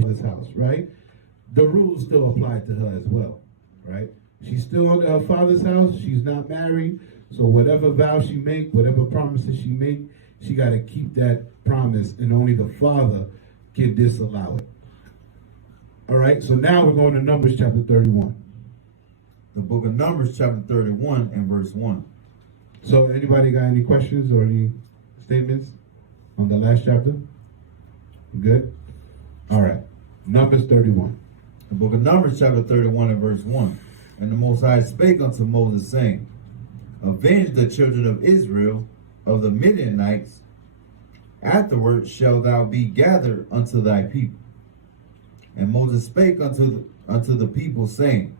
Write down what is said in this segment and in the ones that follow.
in this house, right? The rules still apply to her as well, right? She's still under her father's house. She's not married. So whatever vow she make, whatever promises she make, she got to keep that promise, and only the father can disallow it. All right, so now we're going to Numbers chapter 31. The book of Numbers chapter 31 and verse 1. So anybody got any questions or any statements on the last chapter? Good? All right, Numbers 31. The book of Numbers chapter 31 and verse 1. And the Most High spake unto Moses, saying, Avenge the children of Israel of the Midianites. Afterward shalt thou be gathered unto thy people. And Moses spake unto the people, saying,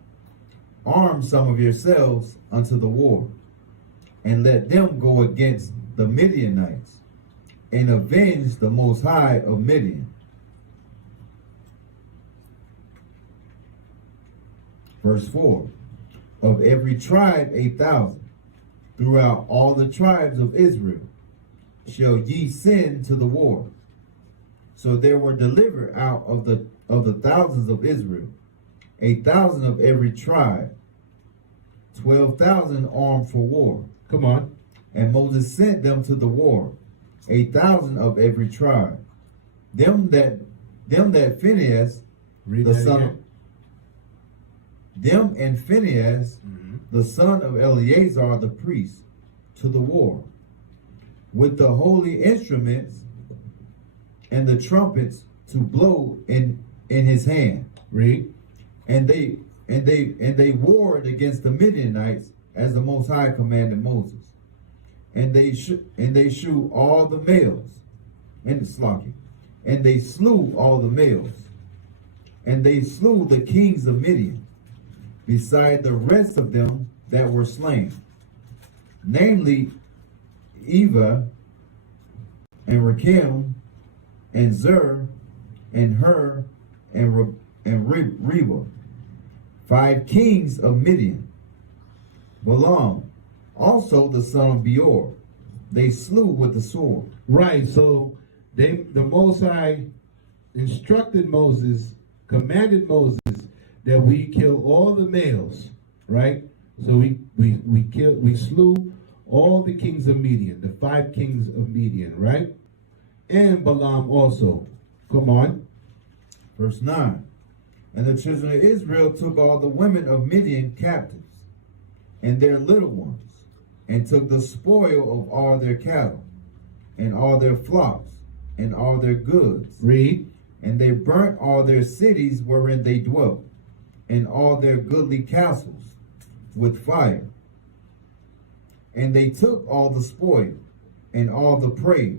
Arm some of yourselves unto the war, and let them go against the Midianites, and avenge the Most High of Midian. Verse 4. Of every tribe 8,000, throughout all the tribes of Israel, shall ye send to the war. So there were delivered out of the thousands of Israel 8,000 of every tribe, 12,000 armed for war. Come on. And Moses sent them to the war, 8,000 of every tribe. Them that Phinehas, the son of them and Phinehas, the son of Eleazar the priest, to the war, with the holy instruments and the trumpets to blow in his hand. Read. And they warred against the Midianites as the Most High commanded Moses. And they slew all the males and and they slew all the males, and they slew the kings of Midian, beside the rest of them that were slain, namely Eva and Rakem and Zer and Hur and Reba, 5 kings of Midian. Balaam also the son of Beor, they slew with the sword. Right, so the Most High instructed Moses, commanded Moses that we kill all the males, right? So we slew all the kings of Midian, the 5 kings of Midian, right? And Balaam also. Come on. Verse 9. And the children of Israel took all the women of Midian captives, and their little ones, and took the spoil of all their cattle, and all their flocks, and all their goods. Read. And they burnt all their cities wherein they dwelt, and all their goodly castles with fire. And they took all the spoil, and all the prey,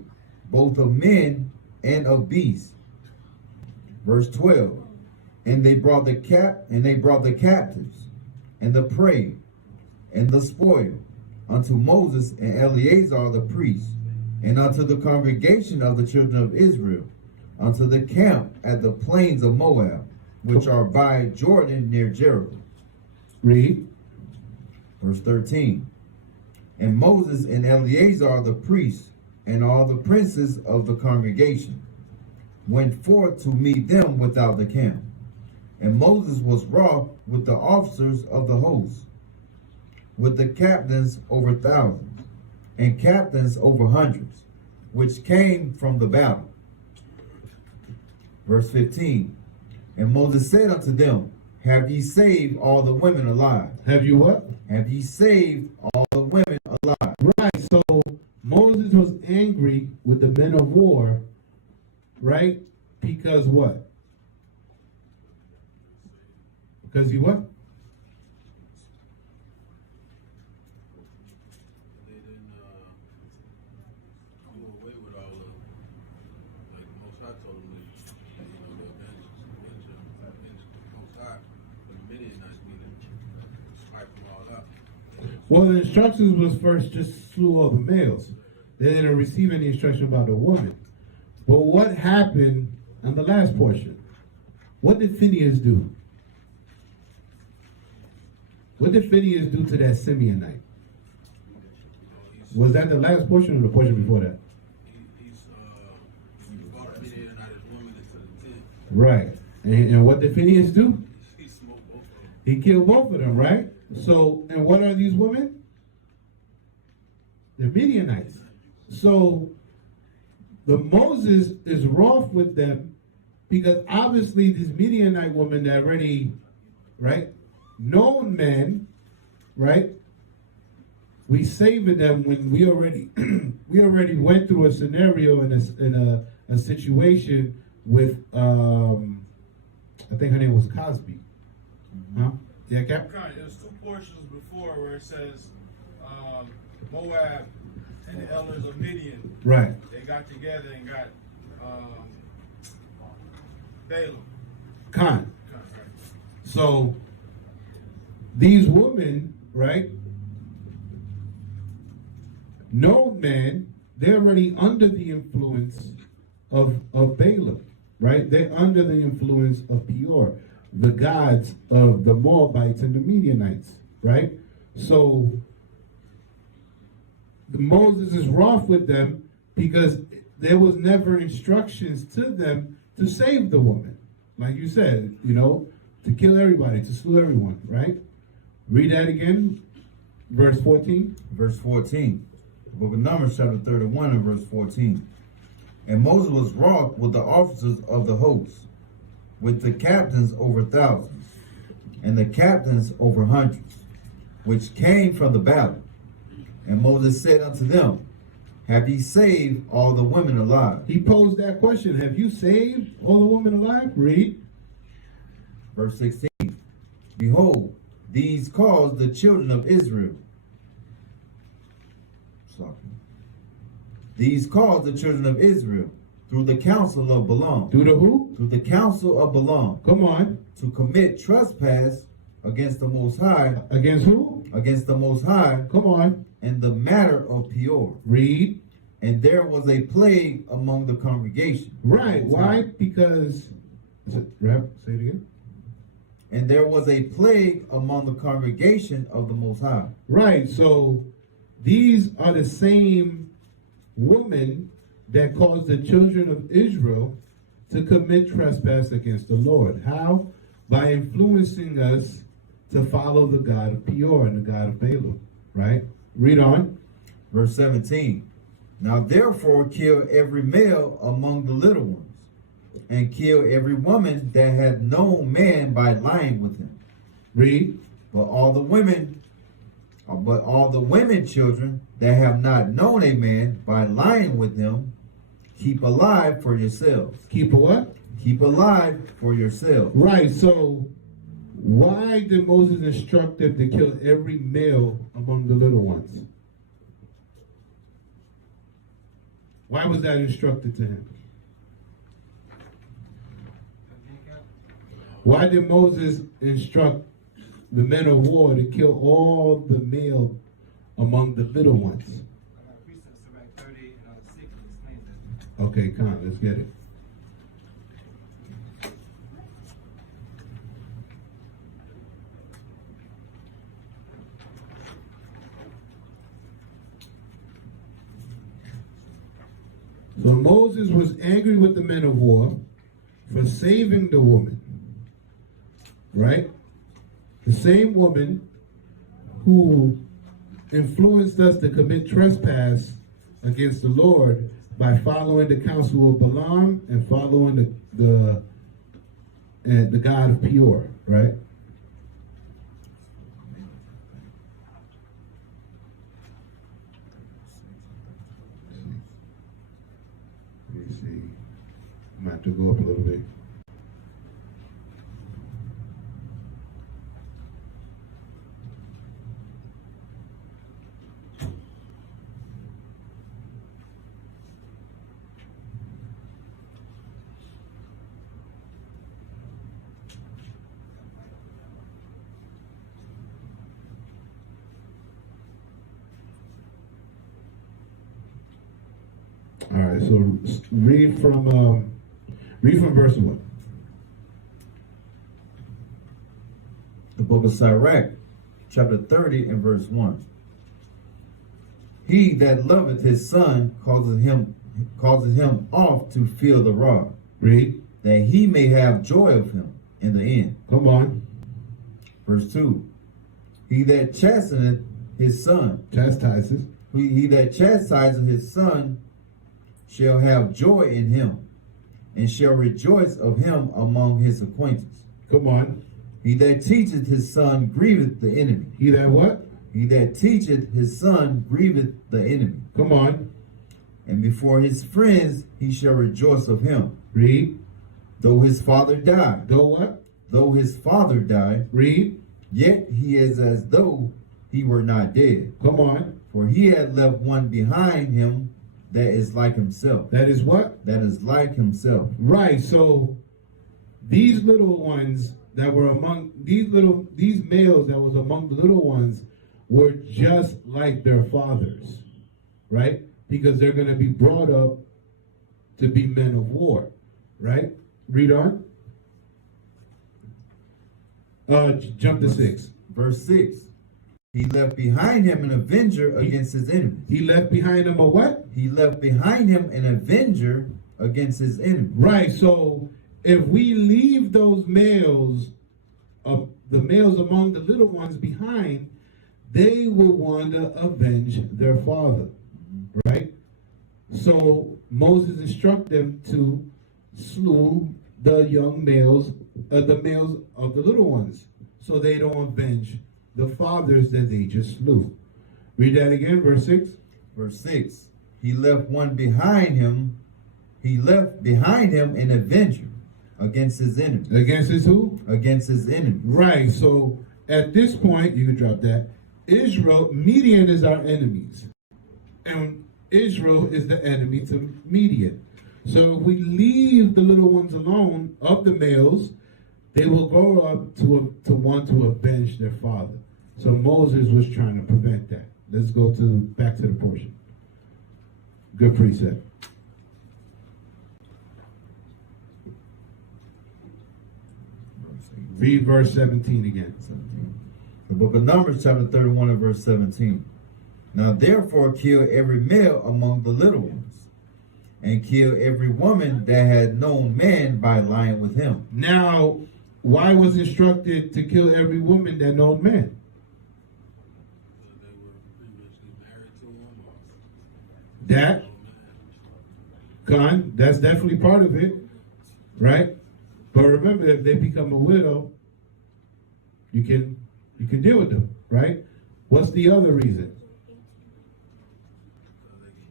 both of men and of beasts. Verse 12. And they brought the captives, and the prey, and the spoil, unto Moses and Eleazar the priest, and unto the congregation of the children of Israel, unto the camp at the plains of Moab, which are by Jordan near Jericho. Read. Verse 13. And Moses and Eleazar the priest, and all the princes of the congregation, went forth to meet them without the camp. And Moses was wroth with the officers of the host, with the captains over thousands, and captains over hundreds, which came from the battle. Verse 15. And Moses said unto them, Have ye saved all the women alive? Have you what? Have ye saved all the women alive? Right, so Moses was angry with the men of war, right? Because what? Because he what? They didn't do away with all of, like the Most High told them to, the avenge the Most High, but the Midianites needed to wipe them all out. Well, the instructions was first just slew all the males. They didn't receive any instruction about the woman. But what happened on the last portion? What did Phinehas do? What did Phinehas do to that Simeonite? Was that the last portion or the portion before that? He brought a Midianite woman into the tent. Right. And what did Phineas do? He smoked both of them. He killed both of them, right? So, and what are these women? They're Midianites. So, the Moses is wroth with them because obviously these Midianite women that already, right, known men, right? We saved them when we already went through a scenario in a situation with I think her name was Cosby. Huh? Yeah, Cap? Okay, there's two portions before where it says Moab and the elders of Midian. Right. They got together and got Balaam. Khan. Okay, right. So these women, right? Known men, they're already under the influence of Balaam, right? They're under the influence of Peor, the gods of the Moabites and the Midianites, right? So Moses is wroth with them because there was never instructions to them to save the woman. Like you said, to kill everybody, to slew everyone, right? Read that again, verse 14. Verse 14. The book of Numbers, chapter 31, and verse 14. And Moses was wroth with the officers of the host, with the captains over thousands, and the captains over hundreds, which came from the battle. And Moses said unto them, Have ye saved all the women alive? He posed that question, have you saved all the women alive? Read. Verse 16. Behold, these caused the children of Israel. These caused the children of Israel through the counsel of Balaam. Through the who? Through the counsel of Balaam. Come on. To commit trespass against the Most High. Against who? Against the Most High. Come on. In the matter of Peor. Read. And there was a plague among the congregation. Right. Why? Because, say it again. And there was a plague among the congregation of the Most High. Right. So these are the same women that caused the children of Israel to commit trespass against the Lord. How? By influencing us to follow the god of Peor and the god of Balaam. Right? Read on. Verse 17. Now therefore kill every male among the little ones, and kill every woman that had known man by lying with him. Read. But all the women children that have not known a man by lying with him, keep alive for yourselves. Keep a what? Keep alive for yourselves. Right. So why did Moses instruct them to kill every male among the little ones? Why was that instructed to him? Why did Moses instruct the men of war to kill all the male among the little ones? Okay, come on, let's get it. So Moses was angry with the men of war for saving the woman, right? The same woman who influenced us to commit trespass against the Lord by following the counsel of Balaam and following the god of Peor, right? Let me see. I'm going to have to go up a little bit. All right, so read from verse 1. The book of Sirach, chapter 30 and verse 1. He that loveth his son causes him oft to feel the rod. Read. that he may have joy of him in the end. Come on. Verse 2. He that chasteneth his son, Chastises. he that chastiseth his son shall have joy in him, and shall rejoice of him among his acquaintance. Come on. He that teacheth his son grieveth the enemy. He that what? He that teacheth his son grieveth the enemy. Come on. And before his friends he shall rejoice of him. Read. Though his father die, Though what? though his father die, Read. yet he is as though he were not dead. Come on. For he had left one behind him that is like himself. That is what? That is like himself. Right. So these little ones that were among these males that was among the little ones were just like their fathers, right? Because they're going to be brought up to be men of war, right? Read on. Jump to 6. Verse 6. He left behind him an avenger against his enemies. He left behind him a what? He left behind him an avenger against his enemies. Right. So if we leave those males, the males among the little ones behind, they will want to avenge their father, right? So Moses instructed them to slew the young males, the males of the little ones, so they don't avenge the fathers that they just slew. Read that again, verse 6. Verse 6. He left one behind him. He left behind him an avenger against his enemy. Against his who? Against his enemy. Right. So at this point, you can drop that. Midian is our enemies. And Israel is the enemy to Midian. So if we leave the little ones alone of the males, they will grow up to want to avenge their father. So Moses was trying to prevent that. Let's go back to the portion. Good precept. Read verse 17 again. 17. The book of Numbers, chapter 31 and verse 17. Now therefore kill every male among the little ones, and kill every woman that had known man by lying with him. Now, why was instructed to kill every woman that known man? They were previously married to him. That's definitely part of it, right? But remember, if they become a widow, you can deal with them, right? What's the other reason? They can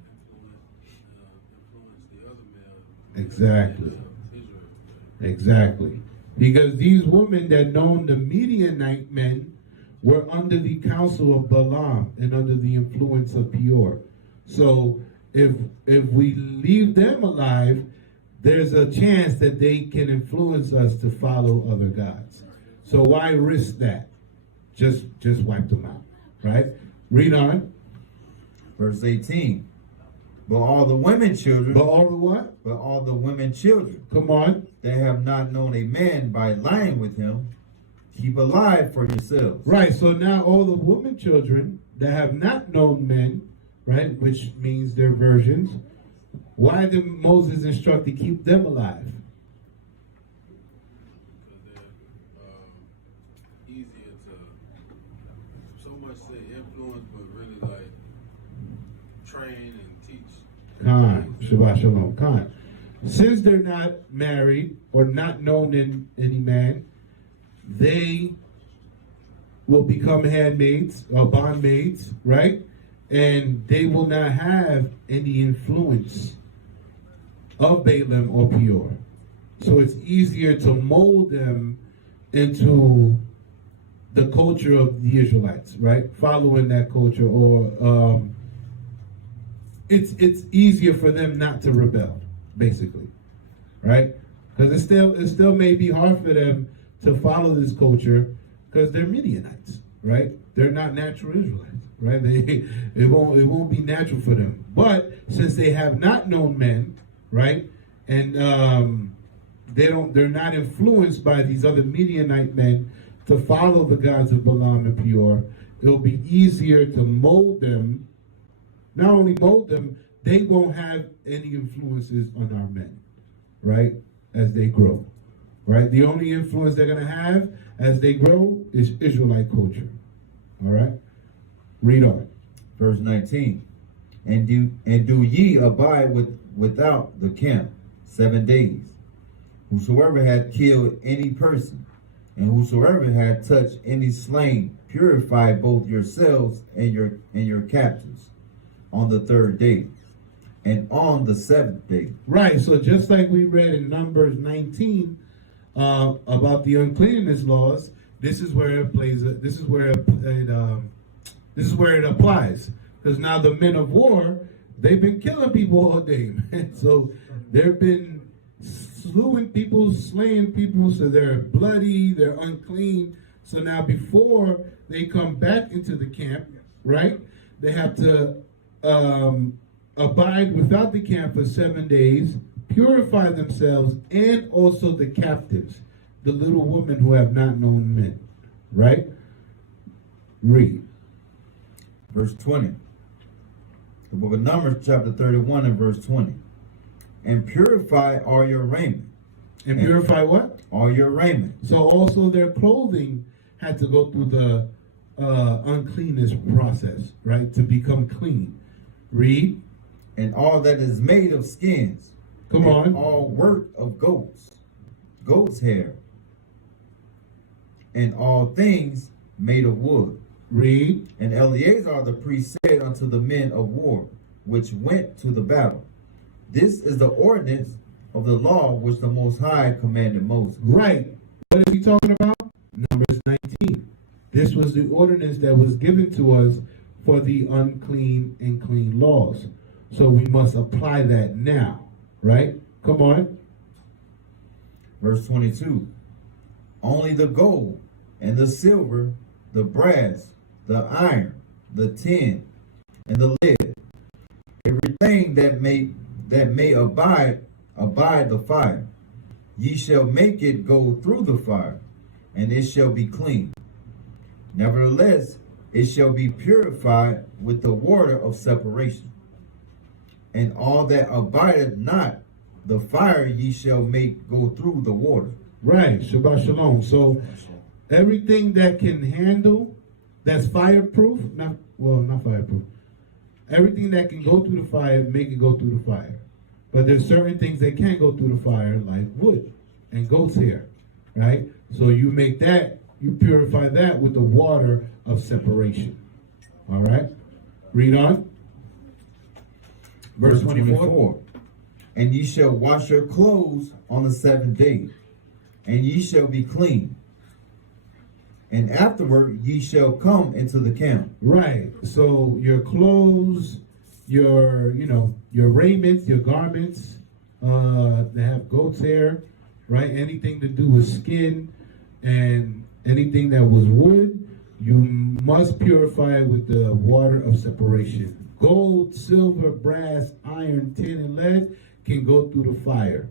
influence the other male. Exactly. Israel. Exactly. Because these women that known the Midianite men were under the counsel of Balaam and under the influence of Peor. So if we leave them alive, there's a chance that they can influence us to follow other gods. So why risk that? Just wipe them out, right? Read on. Verse 18. But all the women children. But all the what? But all the women children Come on. that have not known a man by lying with him, keep alive for yourselves. Right, so now all the women children that have not known men, right, which means they're virgins, why did Moses instruct to keep them alive? Because they're easier to, so much say influence, but really like train and teach. Khan, Shabbat Shalom, Khan. Since they're not married or not known in any man, they will become handmaids or bondmaids, right? And they will not have any influence of Balaam or Peor. So it's easier to mold them into the culture of the Israelites, right? Following that culture, or it's easier for them not to rebel, basically, right? Because it still may be hard for them to follow this culture because they're Midianites, right? They're not natural Israelites, right? It won't be natural for them. But since they have not known men, right, and they're not influenced by these other Midianite men to follow the gods of Balaam and Peor, it'll be easier to mold them. Not only mold them, they won't have any influences on our men, right? as they grow. Right? The only influence they're going to have as they grow is Israelite culture. All right? Read on. Verse 19. And do ye abide without the camp 7 days. Whosoever hath killed any person, and whosoever hath touched any slain, purify both yourselves and your captives on the 3rd day, and on the 7th day. Right. So just like we read in Numbers 19 about the uncleanness laws, this is where it plays. This is where it applies. Because now the men of war, they've been killing people all day, man. So they've been slewing people, slaying people, so they're bloody, they're unclean. So now before they come back into the camp, right, they have to abide without the camp for 7 days, purify themselves, and also the captives, the little women who have not known men, right? Read. Verse 20. The book of Numbers, chapter 31 and verse 20. And purify all your raiment. And purify what? All your raiment. So also their clothing had to go through the uncleanness process, right? To become clean. Read. And all that is made of skins. Come on. All work of goat's hair. And all things made of wood. Read. And Eleazar the priest said unto the men of war, which went to the battle, this is the ordinance of the law which the Most High commanded Moses. Right. What is he talking about? Numbers 19. This was the ordinance that was given to us for the unclean and clean laws. So we must apply that now. Right? Come on. Verse 22. Only the gold and the silver, the brass, the iron, the tin, and the lead, everything that may abide the fire, ye shall make it go through the fire, and it shall be clean. Nevertheless, it shall be purified with the water of separation. And all that abideth not the fire ye shall make go through the water. Right. Shabbat Shalom. So everything that can handle, that's fireproof, not fireproof. Everything that can go through the fire, make it go through the fire. But there's certain things that can't go through the fire, like wood and goat's hair, right? So you make that, you purify that with the water of separation. All right? Read on. Verse 24. And ye shall wash your clothes on the 7th day, and ye shall be clean. And afterward ye shall come into the camp. Right. So your clothes, your raiment, your garments, that have goat's hair, right? Anything to do with skin and anything that was wood, you must purify with the water of separation. Gold, silver, brass, iron, tin, and lead can go through the fire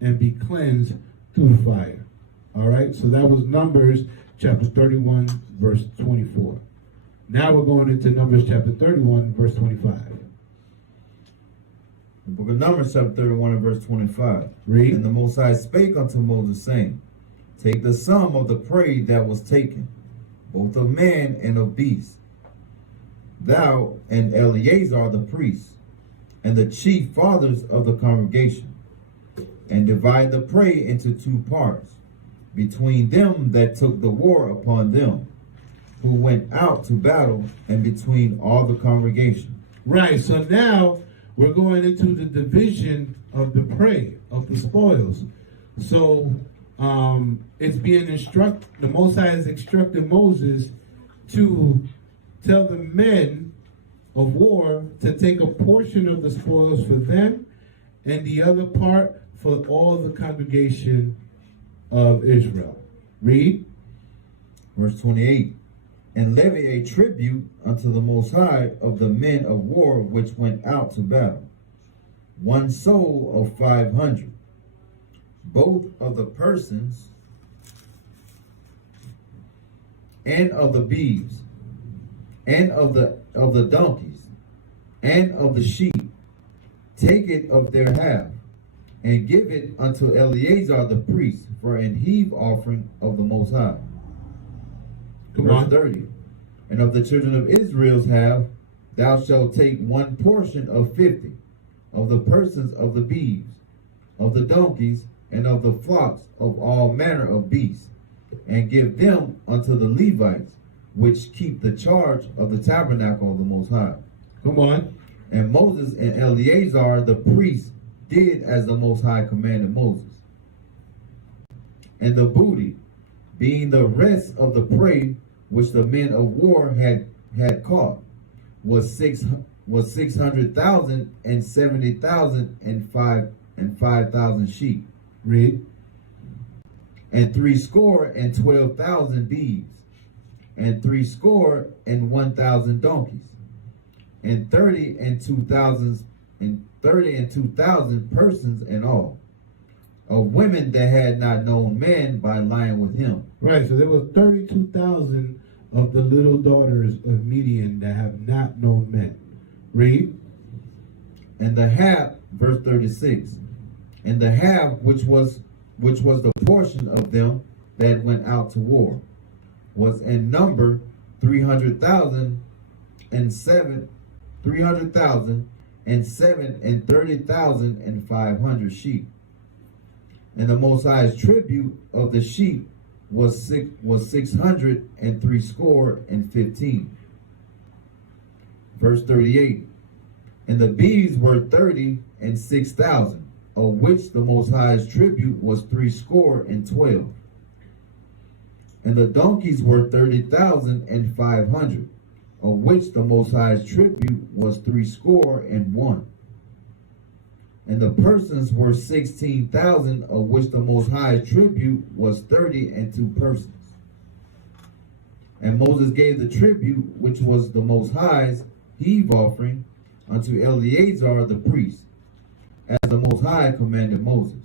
and be cleansed through the fire. All right? So that was Numbers chapter 31, verse 24. Now we're going into Numbers chapter 31, verse 25. The book of Numbers, chapter 31 and verse 25. Read. And the Most High spake unto Moses, saying, take the sum of the prey that was taken, both of man and of beast, thou and Eleazar the priest, and the chief fathers of the congregation, and divide the prey into 2 parts, between them that took the war upon them, who went out to battle, and between all the congregation. Right, so now we're going into the division of the prey, of the spoils. So it's being instructed, the Most High has instructed Moses to tell the men of war to take a portion of the spoils for them and the other part for all the congregation of Israel. Read. Verse 28. And levy a tribute unto the Most High of the men of war which went out to battle, 1 soul of 500, both of the persons and of the beeves, and of the donkeys, and of the sheep. Take it of their half, and give it unto Eleazar the priest for an heave offering of the Most High. Come Verse on. 30. And of the children of Israel's half, thou shalt take one portion of 50 of the persons of the beeves, of the donkeys, and of the flocks of all manner of beasts, and give them unto the Levites, which keep the charge of the tabernacle of the Most High. Come on. And Moses and Eleazar the priest did as the Most High commanded Moses. And the booty, being the rest of the prey which the men of war had caught, was 600,000 and 70,000 and 5,000 sheep. Read. And 70,12 beeves, and 70 and donkeys, and 30 and 2,000 persons in all, of women that had not known man by lying with him. Right, so there was 32,000 of the little daughters of Midian that have not known men. Read. And the half, verse 36, and the half which was the portion of them that went out to war, was in number 300,000 and 30,500 sheep. And the Most High's tribute of the sheep was 615. Verse 38. And the beeves were 36,000, of which the Most High's tribute was 312. And the donkeys were 30,500, of which the Most High's tribute was 301. And the persons were 16,000, of which the Most High's tribute was 32 persons. And Moses gave the tribute, which was the Most High's heave offering, unto Eleazar the priest, as the Most High commanded Moses.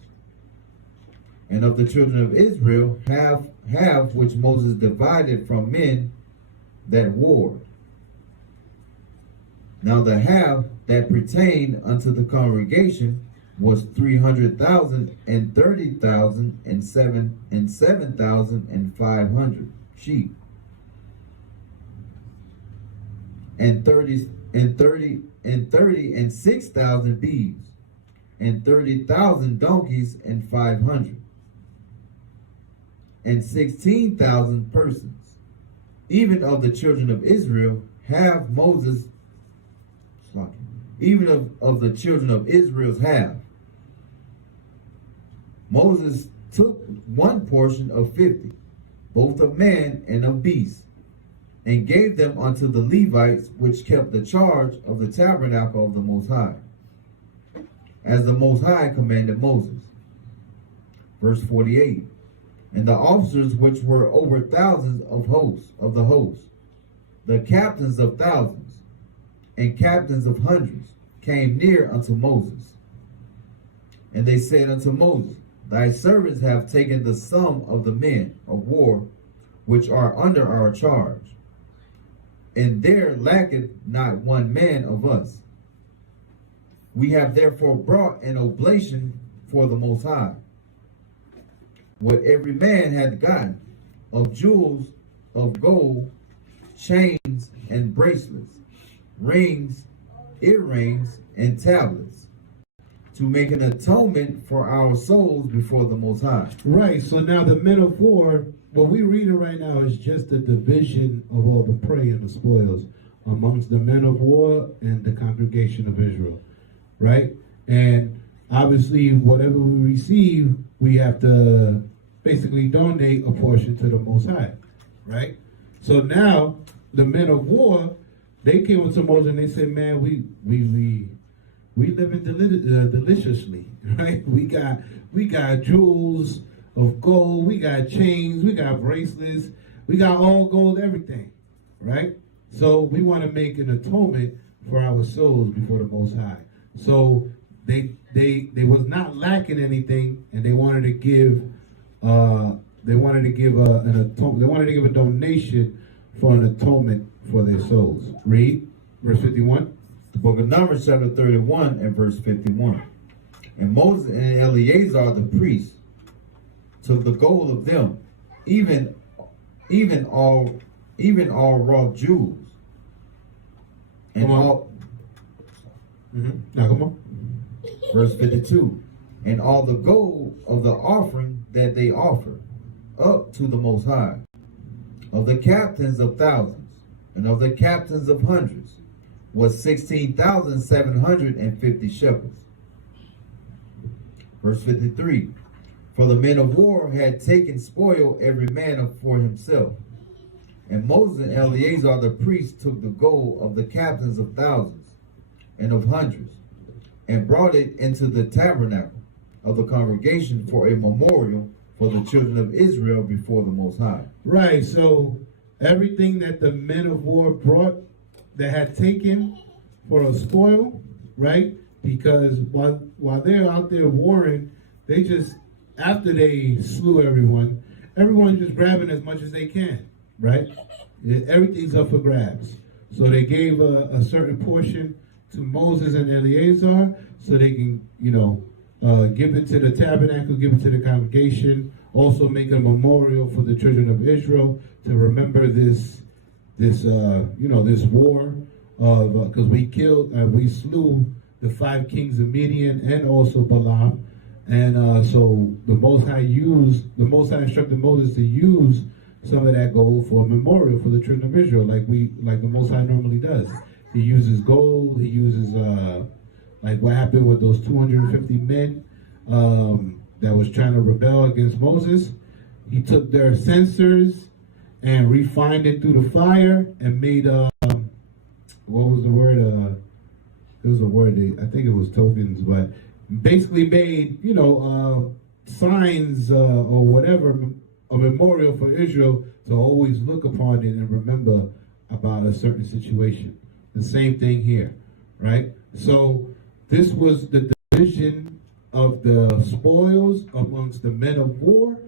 And of the children of Israel, half which Moses divided from men that warred. Now the half that pertained unto the congregation was 300,000 and 30,000 and 7,500 sheep, and 6,000 beeves, and 30,000 donkeys, and 500, and 16,000 persons. Even of the children of Israel, half Moses, even of the children of Israel's half, Moses took one portion of 50, both of man and of beast, and gave them unto the Levites, which kept the charge of the tabernacle of the Most High, as the Most High commanded Moses. Verse 48. And the officers which were over thousands of the hosts, the captains of thousands, and captains of hundreds, came near unto Moses. And they said unto Moses, Thy servants have taken the sum of the men of war which are under our charge, and there lacketh not one man of us. We have therefore brought an oblation for the Most High, what every man hath gotten, of jewels, of gold, chains and bracelets, rings, earrings, and tablets, to make an atonement for our souls before the Most High. Right, so now the men of war, what we're reading right now is just the division of all the prey and the spoils amongst the men of war and the congregation of Israel, right? And obviously, whatever we receive, we have to basically donate a portion to the Most High, right? So now, the men of war, they came with Moses and they said, man, we living deliciously, right? We got jewels of gold, we got chains, we got bracelets, we got all gold, everything, right? So we want to make an atonement for our souls before the Most High. So they was not lacking anything, and they wanted to give a donation for an atonement for their souls. Read verse 51. The book of Numbers, chapter 31 and verse 51. And Moses and Eleazar the priest took the gold of them, even all raw jewels, and Come on. all. Now come on. Verse 52, and all the gold of the offering that they offered up to the Most High, of the captains of thousands and of the captains of hundreds, was 16,750 shekels. Verse 53, for the men of war had taken spoil every man for himself. And Moses and Eleazar the priest took the gold of the captains of thousands and of hundreds, and brought it into the tabernacle of the congregation for a memorial for the children of Israel before the Most High. Right, so everything that the men of war brought that had taken for a spoil, right? Because while they're out there warring, they just, after they slew everyone's just grabbing as much as they can, right? Everything's up for grabs. So they gave a certain portion to Moses and Eleazar so they can, give it to the tabernacle, give it to the congregation, also make a memorial for the children of Israel to remember this war because we slew the 5 kings of Midian and also Balaam. And so the Most High instructed Moses to use some of that gold for a memorial for the children of Israel, like the Most High normally does. He uses gold. He uses like what happened with those 250 men that was trying to rebel against Moses. He took their censers and refined it through the fire and made what was the word? There was a word. I think it was tokens, but basically made signs or whatever, a memorial for Israel to always look upon it and remember about a certain situation. The same thing here, right? So this was the division of the spoils amongst the men of war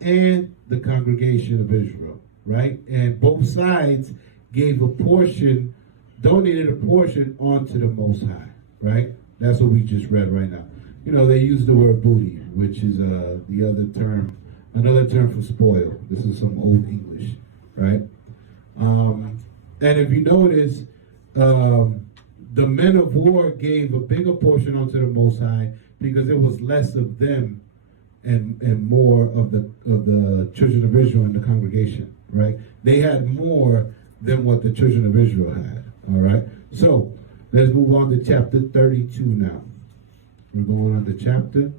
and the congregation of Israel, right? And both sides gave a portion, donated a portion onto the Most High, right? That's what we just read right now. They use the word booty, which is another term for spoil. This is some old English, right? And if you notice, the men of war gave a bigger portion onto the Most High because it was less of them and more of the children of Israel in the congregation, right? They had more than what the children of Israel had, all right? So let's move on to chapter 32 now. We're going on to chapter